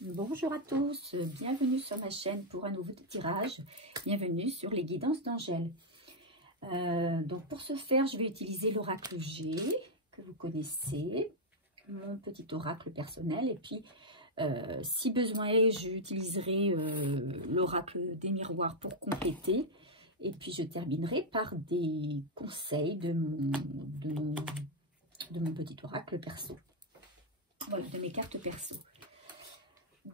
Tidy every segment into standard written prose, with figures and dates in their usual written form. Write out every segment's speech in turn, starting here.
Bonjour à tous, bienvenue sur ma chaîne pour un nouveau tirage, bienvenue sur les guidances d'Angèle. Donc pour ce faire, je vais utiliser l'oracle G, que vous connaissez, mon petit oracle personnel, et puis si besoin est, j'utiliserai l'oracle des miroirs pour compléter, et puis je terminerai par des conseils de mon petit oracle perso, voilà, de mes cartes perso.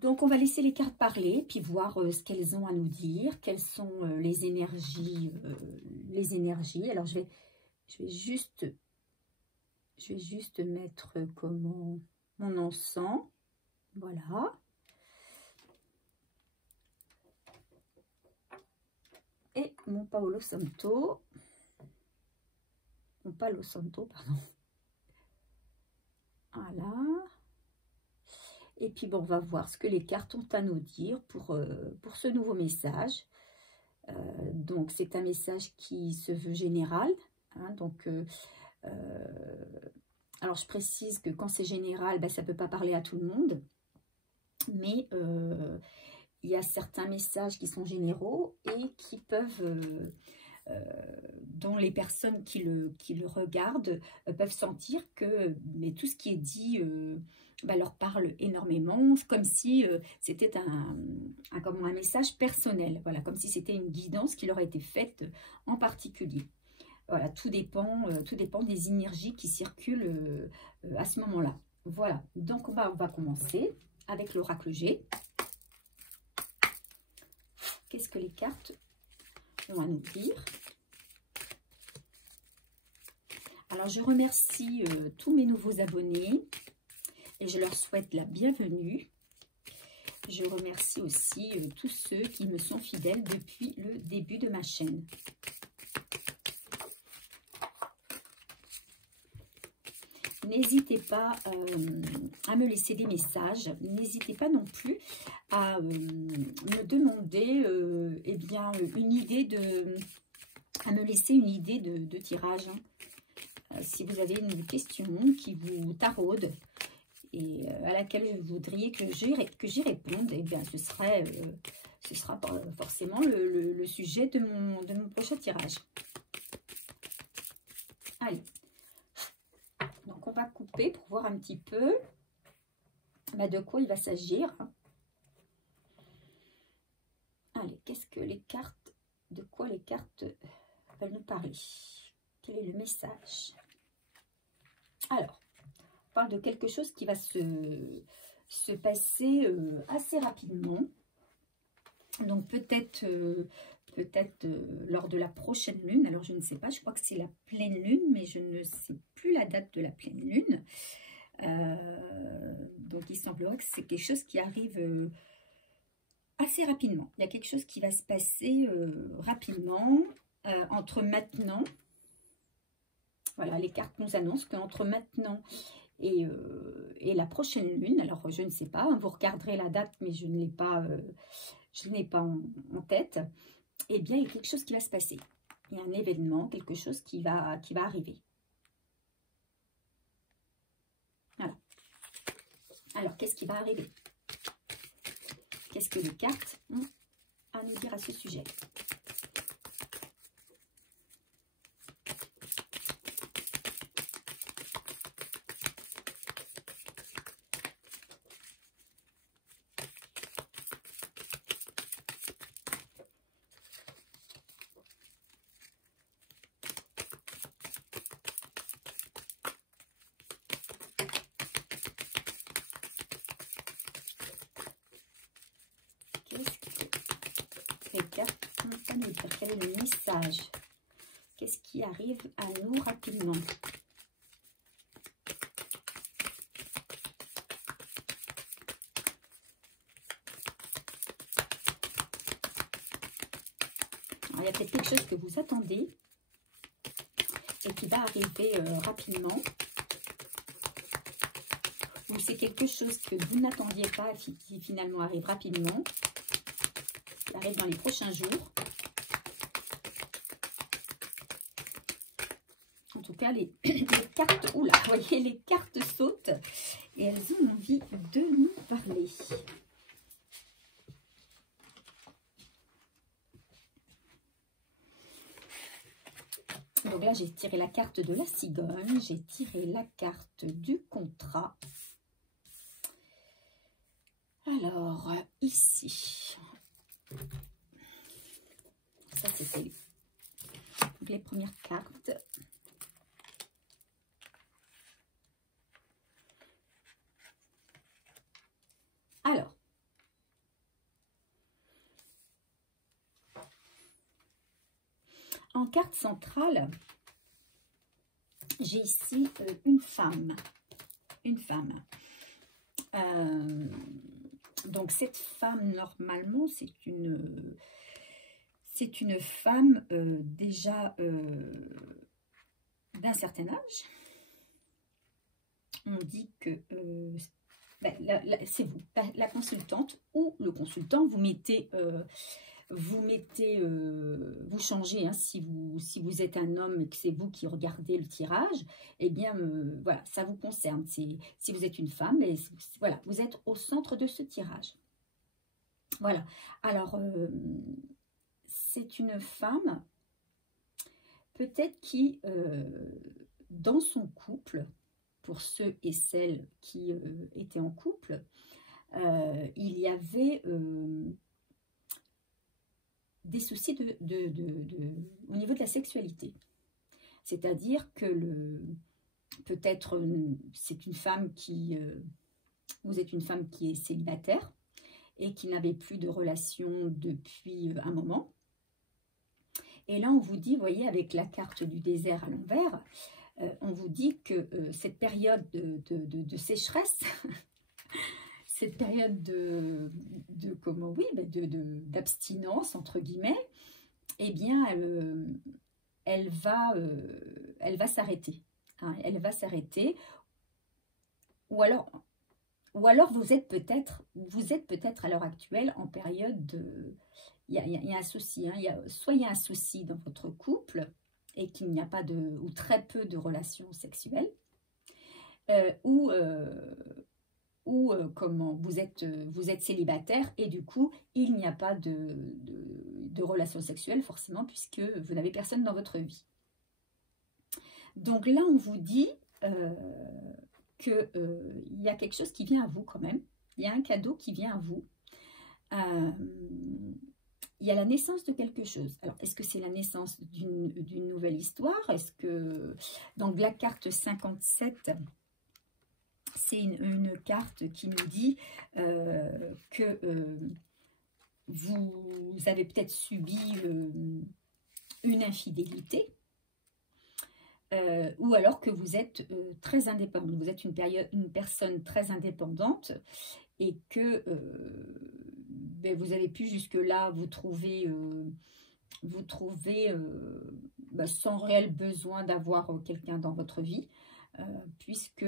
Donc, on va laisser les cartes parler, puis voir ce qu'elles ont à nous dire, quelles sont les énergies. Alors, je vais juste mettre comment mon encens. Voilà. Et mon Palo Santo. Mon Palo Santo, pardon. Voilà. Et puis, bon, on va voir ce que les cartes ont à nous dire pour ce nouveau message. Donc, c'est un message qui se veut général. Hein, donc, alors, je précise que quand c'est général, ben, ça ne peut pas parler à tout le monde. Mais il y a certains messages qui sont généraux et qui peuvent... dont les personnes qui le regardent peuvent sentir que tout ce qui est dit leur parle énormément, comme si c'était un message personnel, voilà, comme si c'était une guidance qui leur a été faite en particulier. Voilà, tout dépend des énergies qui circulent à ce moment-là. Voilà, donc on va commencer avec l'oracle G. Qu'est-ce que les cartes ont à nous dire? Alors, je remercie tous mes nouveaux abonnés et je leur souhaite la bienvenue. Je remercie aussi tous ceux qui me sont fidèles depuis le début de ma chaîne. N'hésitez pas à me laisser des messages. N'hésitez pas non plus à me demander eh bien, à me laisser une idée de tirage. Hein. Si vous avez une question qui vous taraude et à laquelle vous voudriez que j'y réponde, eh bien, ce sera forcément le sujet de mon prochain tirage. Allez, donc on va couper pour voir un petit peu de quoi il va s'agir. Allez, qu'est-ce que les cartes, de quoi les cartes veulent nous parler? Quel est le message? Alors, on parle de quelque chose qui va se passer assez rapidement. Donc, peut-être lors de la prochaine lune. Alors, je ne sais pas, je crois que c'est la pleine lune, mais je ne sais plus la date de la pleine lune. Donc, il semblerait que c'est quelque chose qui arrive assez rapidement. Il y a quelque chose qui va se passer rapidement entre maintenant. Voilà, les cartes nous annoncent qu'entre maintenant et la prochaine lune, alors je ne sais pas, hein, vous regarderez la date, mais je ne l'ai pas, en tête, eh bien, il y a quelque chose qui va se passer. Il y a un événement, quelque chose qui va arriver. Voilà. Alors, qu'est-ce qui va arriver? Qu'est-ce que les cartes ont à nous dire à ce sujet? Les cartes ont à nous dire? Quel est le message? Qu'est-ce qui arrive à nous rapidement? Alors, il y a peut-être quelque chose que vous attendez et qui va arriver rapidement. Ou c'est quelque chose que vous n'attendiez pas et qui finalement arrive rapidement. Qui arrive dans les prochains jours. En tout cas, les cartes, oula, vous voyez, les cartes sautent et elles ont envie de nous parler. Donc là, j'ai tiré la carte de la cigogne, j'ai tiré la carte du contrat. Alors, ici, ça c'était les premières cartes. Alors, en carte centrale, j'ai ici une femme. Une femme. Donc, cette femme, normalement, c'est une femme déjà d'un certain âge. On dit que c'est vous, la consultante ou le consultant, vous changez, hein, si vous êtes un homme et que c'est vous qui regardez le tirage, eh bien, voilà, ça vous concerne. Si vous êtes une femme, et voilà, vous êtes au centre de ce tirage. Voilà, alors, c'est une femme, peut-être qui, dans son couple, pour ceux et celles qui étaient en couple, il y avait des soucis au niveau de la sexualité. C'est-à-dire que peut-être c'est une femme qui... vous êtes une femme qui est célibataire et qui n'avait plus de relation depuis un moment. Et là, on vous dit, vous voyez, avec la carte du désert à l'envers, on vous dit que cette période de sécheresse, cette période d'abstinence, entre guillemets, eh bien, elle va s'arrêter. Hein, elle va s'arrêter. Ou alors vous êtes peut-être à l'heure actuelle en période de... Il y a un souci, hein, soit il y a un souci dans votre couple et qu'il n'y a pas ou très peu de relations sexuelles, comment vous êtes célibataire et du coup il n'y a pas de relations sexuelles forcément puisque vous n'avez personne dans votre vie. Donc là on vous dit qu'il y a quelque chose qui vient à vous quand même, il y a un cadeau qui vient à vous. Il y a la naissance de quelque chose. Alors, est-ce que c'est la naissance d'une nouvelle histoire? Est-ce que... Donc, la carte 57, c'est une carte qui nous dit que vous avez peut-être subi une infidélité ou alors que vous êtes très indépendante. Vous êtes une personne très indépendante et que... vous avez pu jusque-là vous trouver sans réel besoin d'avoir quelqu'un dans votre vie, puisque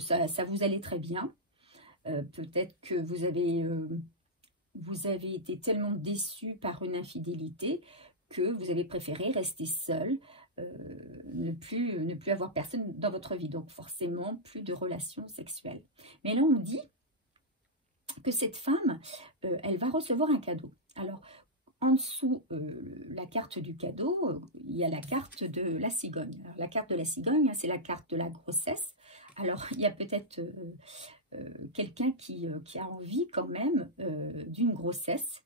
ça vous allait très bien. Peut-être que vous avez été tellement déçu par une infidélité que vous avez préféré rester seul, ne plus avoir personne dans votre vie. Donc forcément, plus de relations sexuelles. Mais là, on dit que cette femme, elle va recevoir un cadeau. Alors, en dessous, la carte du cadeau, il y a la carte de la cigogne. Alors, la carte de la cigogne, c'est la carte de la grossesse. Alors, il y a peut-être quelqu'un qui a envie quand même d'une grossesse.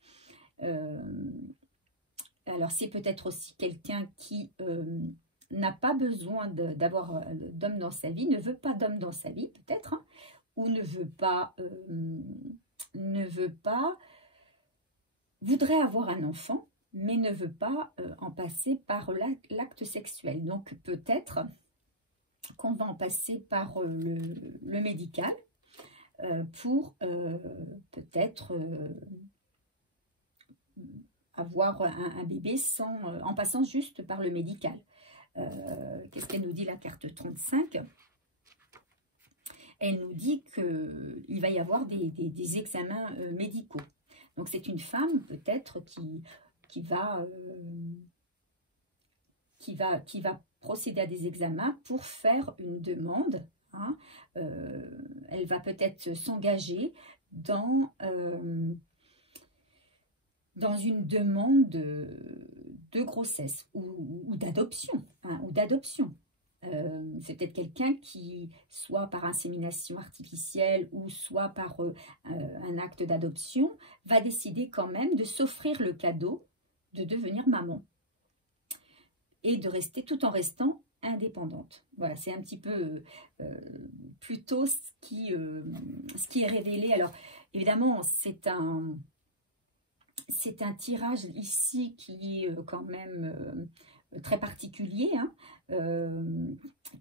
Alors, c'est peut-être aussi quelqu'un qui n'a pas besoin d'avoir d'homme dans sa vie, ne veut pas d'homme dans sa vie, peut-être, hein, ou voudrait avoir un enfant, mais ne veut pas en passer par l'acte sexuel. Donc peut-être qu'on va en passer par le médical pour peut-être avoir un bébé en passant juste par le médical. Qu'est-ce qu'elle nous dit la carte 35 ? Elle nous dit qu'il va y avoir des examens médicaux. Donc, c'est une femme peut-être qui va procéder à des examens pour faire une demande. Hein. Elle va peut-être s'engager dans une demande de grossesse ou d'adoption, hein, ou d'adoption. C'est peut-être quelqu'un qui, soit par insémination artificielle ou soit par un acte d'adoption, va décider quand même de s'offrir le cadeau de devenir maman et de rester tout en restant indépendante. Voilà, c'est un petit peu plutôt ce qui est révélé. Alors, évidemment, c'est un tirage ici qui est quand même très particulier, hein,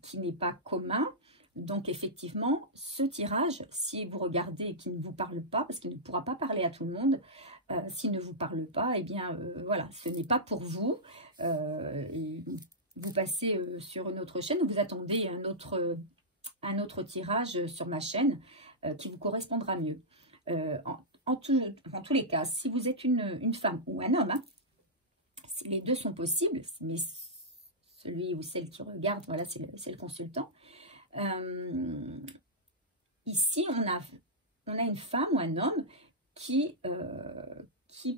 qui n'est pas commun. Donc, effectivement, ce tirage, si vous regardez et qu'il ne vous parle pas, parce qu'il ne pourra pas parler à tout le monde, s'il ne vous parle pas, eh bien, voilà, ce n'est pas pour vous. Vous passez sur une autre chaîne ou vous attendez un autre tirage sur ma chaîne qui vous correspondra mieux. En tous les cas, si vous êtes une femme ou un homme, hein, les deux sont possibles, mais celui ou celle qui regarde, voilà, c'est le consultant. Ici, on a une femme ou un homme qui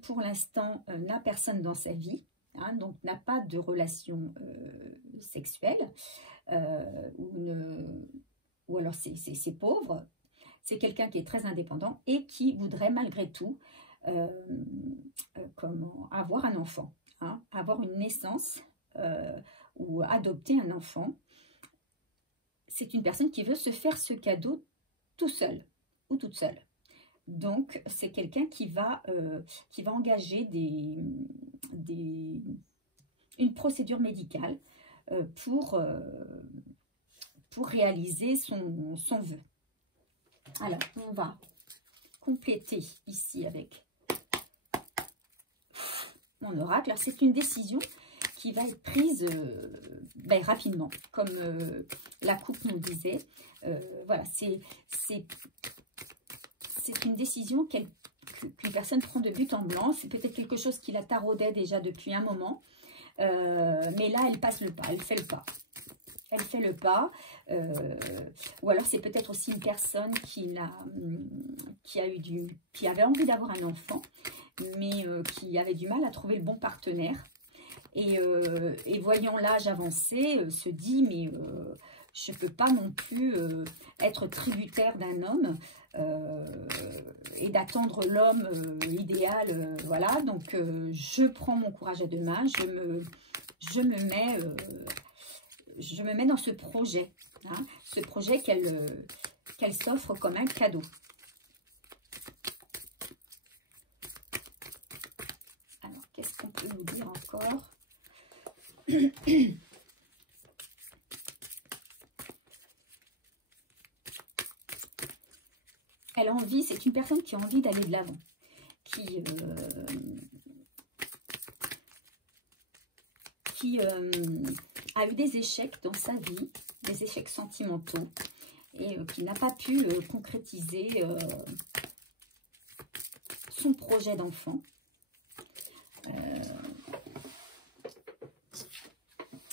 pour l'instant, n'a personne dans sa vie, hein, donc n'a pas de relation sexuelle, ou alors c'est pauvre. C'est quelqu'un qui est très indépendant et qui voudrait malgré tout avoir un enfant, hein, avoir une naissance ou adopter un enfant. C'est une personne qui veut se faire ce cadeau tout seul ou toute seule. Donc, c'est quelqu'un qui va engager une procédure médicale pour réaliser son vœu. Alors, on va compléter ici avec mon oracle. Alors, c'est une décision qui va être prise rapidement, comme la coupe nous disait. Voilà, c'est une décision qu'une personne prend de but en blanc. C'est peut-être quelque chose qui la taraudait déjà depuis un moment. Mais là, elle passe le pas, elle fait le pas. Elle fait le pas. Ou alors, c'est peut-être aussi une personne qui avait envie d'avoir un enfant, mais qui avait du mal à trouver le bon partenaire. Et voyant l'âge avancé, se dit, mais je ne peux pas non plus être tributaire d'un homme et d'attendre l'homme idéal. Voilà, donc je prends mon courage à deux mains, je me mets dans ce projet, hein, ce projet qu'elle s'offre comme un cadeau. Alors, qu'est-ce qu'on peut nous dire encore ? Elle a envie, c'est une personne qui a envie d'aller de l'avant, qui a eu des échecs dans sa vie, des échecs sentimentaux, et qui n'a pas pu concrétiser son projet d'enfant.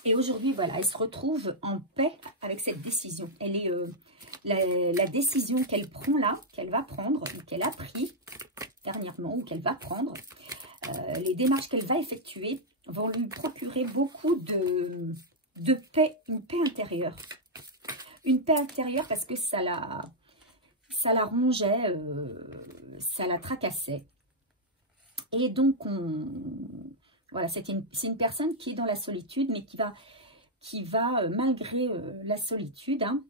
Et aujourd'hui, voilà, elle se retrouve en paix avec cette décision. Elle est la décision qu'elle prend là, qu'elle va prendre, ou qu'elle a pris dernièrement, ou qu'elle va prendre, les démarches qu'elle va effectuer vont lui procurer beaucoup de paix, une paix intérieure. Une paix intérieure parce que ça la rongeait, ça la tracassait. Et donc, voilà, c'est une personne qui est dans la solitude, mais qui va malgré la solitude, hein,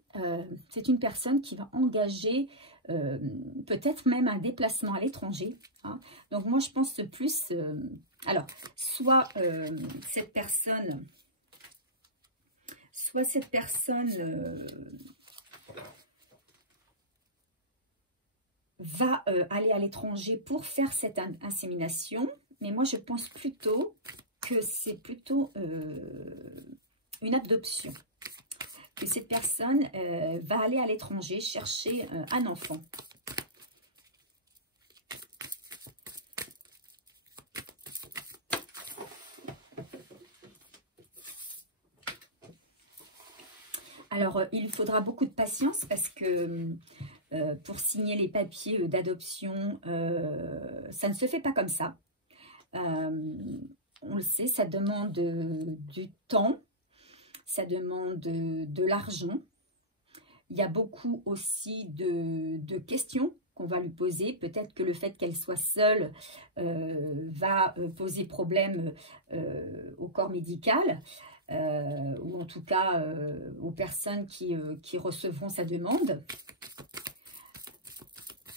c'est une personne qui va engager peut-être même un déplacement à l'étranger. Hein. Donc, moi, je pense plus... alors, soit cette personne va aller à l'étranger pour faire cette insémination. Mais moi, je pense plutôt que c'est plutôt une adoption. Que cette personne va aller à l'étranger chercher un enfant. Alors, il faudra beaucoup de patience parce que pour signer les papiers d'adoption, ça ne se fait pas comme ça. on le sait, ça demande du temps, ça demande de l'argent. Il y a beaucoup aussi de questions qu'on va lui poser. Peut-être que le fait qu'elle soit seule va poser problème au corps médical, ou en tout cas aux personnes qui recevront sa demande.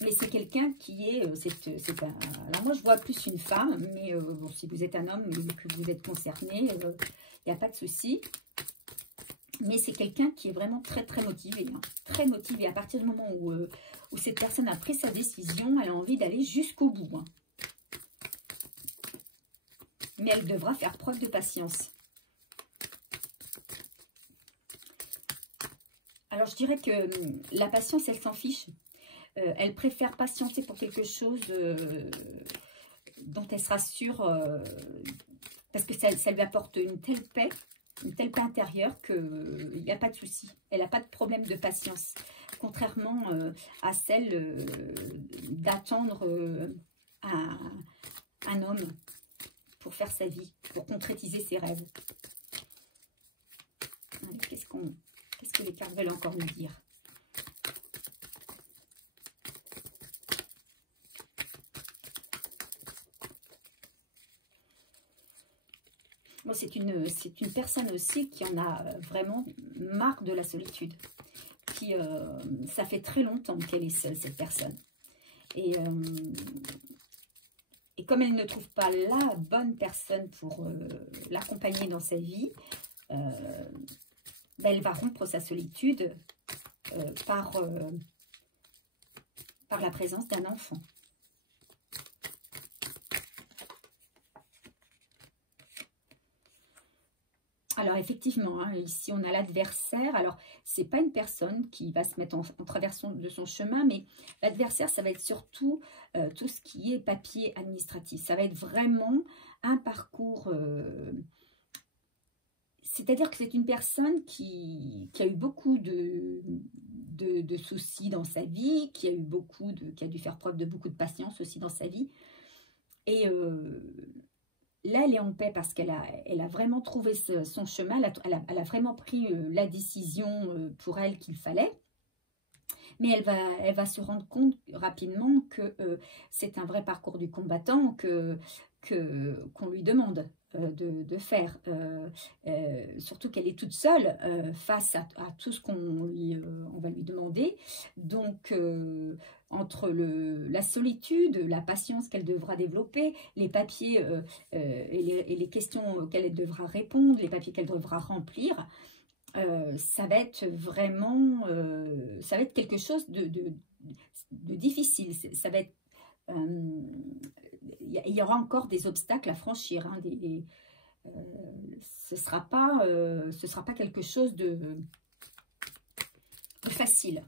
Mais c'est quelqu'un qui est... alors moi, je vois plus une femme, mais bon, si vous êtes un homme et que vous êtes concerné, il n'y a pas de souci. Mais c'est quelqu'un qui est vraiment très, très motivé. Hein, très motivé. À partir du moment où cette personne a pris sa décision, elle a envie d'aller jusqu'au bout. Hein. Mais elle devra faire preuve de patience. Alors, je dirais que la patience, elle s'en fiche. Elle préfère patienter pour quelque chose dont elle sera sûre, parce que ça lui apporte une telle paix intérieure qu'il n'y a pas de souci. Elle n'a pas de problème de patience, contrairement à celle d'attendre un homme pour faire sa vie, pour concrétiser ses rêves. Qu'est-ce que les cartes veulent encore nous dire? Bon, c'est une personne aussi qui en a vraiment marre de la solitude. Ça fait très longtemps qu'elle est seule, cette personne. Et comme elle ne trouve pas la bonne personne pour l'accompagner dans sa vie, ben elle va rompre sa solitude par la présence d'un enfant. Alors effectivement, hein, ici on a l'adversaire. Alors c'est pas une personne qui va se mettre en travers de son chemin, mais l'adversaire, ça va être surtout tout ce qui est papier administratif. Ça va être vraiment un parcours. C'est-à-dire que c'est une personne qui a eu beaucoup de soucis dans sa vie, qui a dû faire preuve de beaucoup de patience aussi dans sa vie. Et là, elle est en paix parce qu'elle a vraiment trouvé son chemin, elle a vraiment pris la décision pour elle qu'il fallait. Mais elle va se rendre compte rapidement que c'est un vrai parcours du combattant qu'on lui demande de faire. Surtout qu'elle est toute seule face à tout ce on va lui demander. Donc, entre la solitude, la patience qu'elle devra développer, les papiers et les questions qu'elle devra répondre, les papiers qu'elle devra remplir, ça va être vraiment ça va être quelque chose de difficile. Ça va être il y aura encore des obstacles à franchir, hein, ce sera pas quelque chose de facile.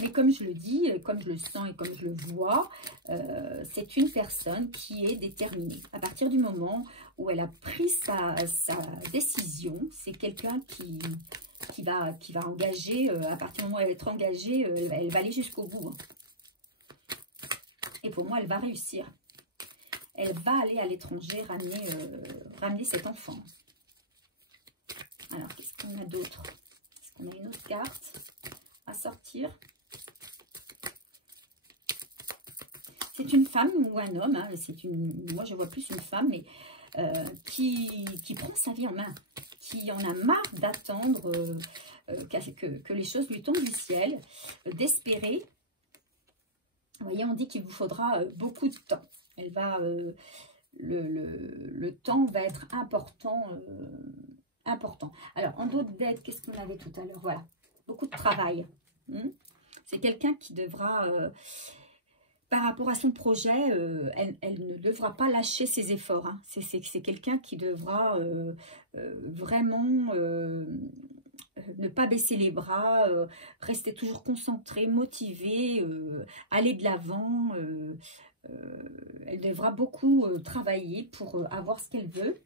Mais comme je le dis, comme je le sens et comme je le vois, c'est une personne qui est déterminée. À partir du moment où elle a pris sa décision, c'est quelqu'un qui va engager, à partir du moment où elle va être engagée, elle va aller jusqu'au bout. Hein. Et pour moi, elle va réussir. Elle va aller à l'étranger ramener cet enfant. Alors, qu'est-ce qu'on a d'autre? Est-ce qu'on a une autre carte à sortir? C'est une femme ou un homme, hein, moi je vois plus une femme, mais qui prend sa vie en main, qui en a marre d'attendre que les choses lui tombent du ciel, d'espérer. Vous voyez, on dit qu'il vous faudra beaucoup de temps. Le temps va être important. Alors, en d'autres dettes, qu'est-ce qu'on avait tout à l'heure? Voilà, beaucoup de travail. C'est quelqu'un qui devra... par rapport à son projet, elle ne devra pas lâcher ses efforts. Hein. C'est quelqu'un qui devra vraiment ne pas baisser les bras, rester toujours concentré, motivé, aller de l'avant. Elle devra beaucoup travailler pour avoir ce qu'elle veut.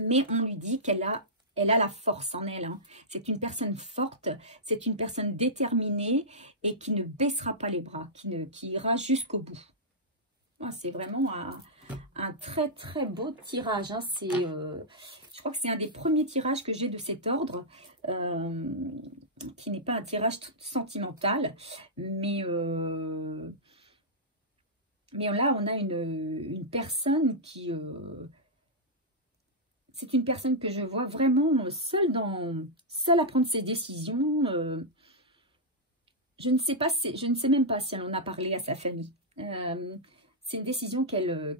Mais on lui dit qu'elle a la force en elle. Hein. C'est une personne forte, c'est une personne déterminée et qui ne baissera pas les bras, qui ira jusqu'au bout. C'est vraiment un très très beau tirage. Hein. Je crois que c'est un des premiers tirages que j'ai de cet ordre, qui n'est pas un tirage sentimental, mais là on a une personne qui... c'est une personne que je vois vraiment seule à prendre ses décisions. Je ne sais même pas si elle en a parlé à sa famille. C'est une décision qu'elle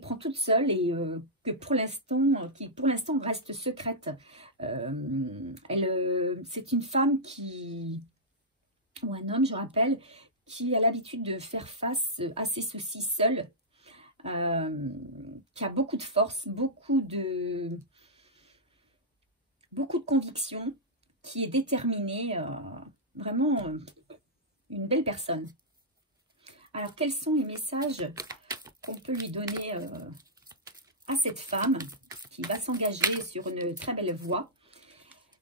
prend toute seule et qui pour l'instant reste secrète. C'est une femme ou un homme, je rappelle, qui a l'habitude de faire face à ses soucis seule, qui a beaucoup de force, beaucoup de conviction, qui est déterminée, vraiment une belle personne. Alors, quels sont les messages qu'on peut lui donner à cette femme qui va s'engager sur une très belle voie?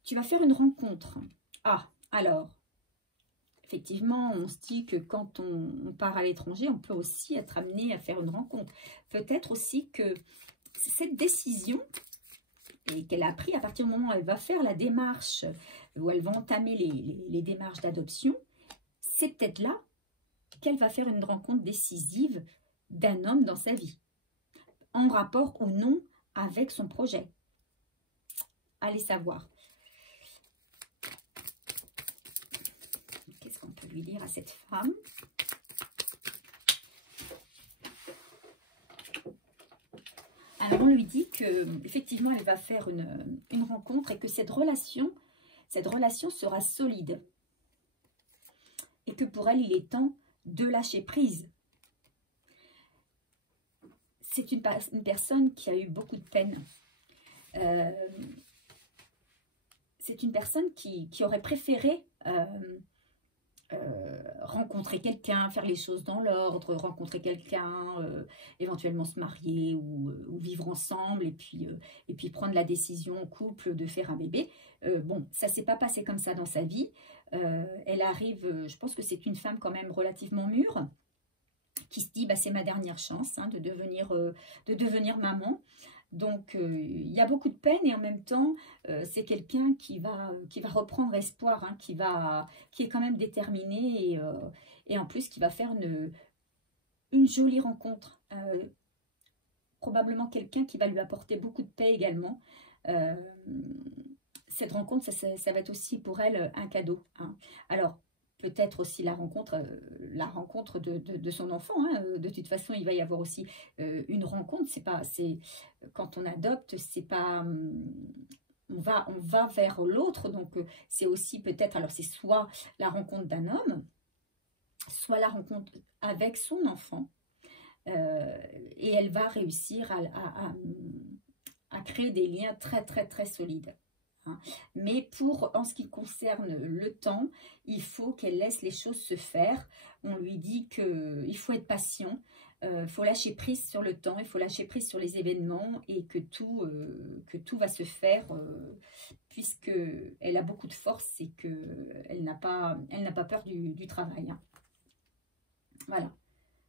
Tu vas faire une rencontre. Ah, alors, effectivement, on se dit que quand on part à l'étranger, on peut aussi être amené à faire une rencontre. Peut-être aussi que cette décision et qu'elle a prise à partir du moment où elle va faire la démarche, où elle va entamer les démarches d'adoption, c'est peut-être là qu'elle va faire une rencontre décisive d'un homme dans sa vie, en rapport ou non avec son projet. Allez savoir. Qu'est-ce qu'on peut lui dire à cette femme? Alors on lui dit que effectivement elle va faire une rencontre et que cette relation sera solide. Et que pour elle, il est temps de lâcher prise. C'est une personne qui a eu beaucoup de peine. C'est une personne qui aurait préféré rencontrer quelqu'un, faire les choses dans l'ordre, rencontrer quelqu'un, éventuellement se marier ou vivre ensemble et puis prendre la décision en couple de faire un bébé. Bon, ça ne s'est pas passé comme ça dans sa vie. Elle arrive, je pense que c'est une femme quand même relativement mûre, qui se dit bah, c'est ma dernière chance de devenir maman. Donc il y a beaucoup de peine et en même temps c'est quelqu'un qui va reprendre espoir, qui est quand même déterminé et en plus qui va faire une jolie rencontre. Probablement quelqu'un qui va lui apporter beaucoup de paix également. Cette rencontre, ça va être aussi pour elle un cadeau. Alors, peut-être aussi la rencontre de son enfant. De toute façon, il va y avoir aussi une rencontre. Quand on adopte, c'est pas... on va vers l'autre. Donc, c'est aussi peut-être... Alors, c'est soit la rencontre d'un homme, soit la rencontre avec son enfant. Et elle va réussir à créer des liens très, très, très solides. Mais en ce qui concerne le temps, il faut qu'elle laisse les choses se faire. On lui dit qu'il faut être patient, il faut lâcher prise sur le temps, il faut lâcher prise sur les événements et que tout va se faire puisqu'elle a beaucoup de force et qu'elle n'a pas peur du travail. Voilà.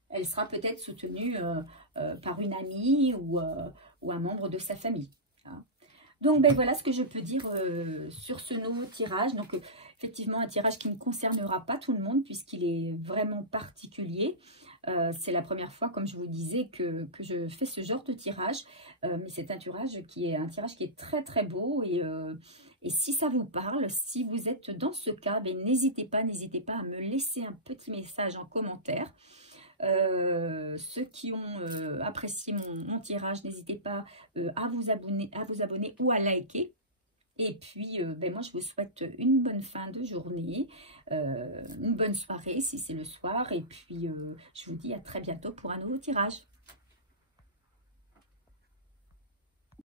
Elle sera peut-être soutenue par une amie ou un membre de sa famille. Donc, ben voilà ce que je peux dire sur ce nouveau tirage. Donc, effectivement, un tirage qui ne concernera pas tout le monde puisqu'il est vraiment particulier. C'est la première fois, comme je vous disais, que je fais ce genre de tirage. Mais c'est un tirage qui est très, très beau. Et si ça vous parle, si vous êtes dans ce cas, ben, n'hésitez pas à me laisser un petit message en commentaire. Ceux qui ont apprécié mon tirage, n'hésitez pas à vous abonner ou à liker. Et puis, ben moi, je vous souhaite une bonne fin de journée, une bonne soirée si c'est le soir. Et puis, je vous dis à très bientôt pour un nouveau tirage.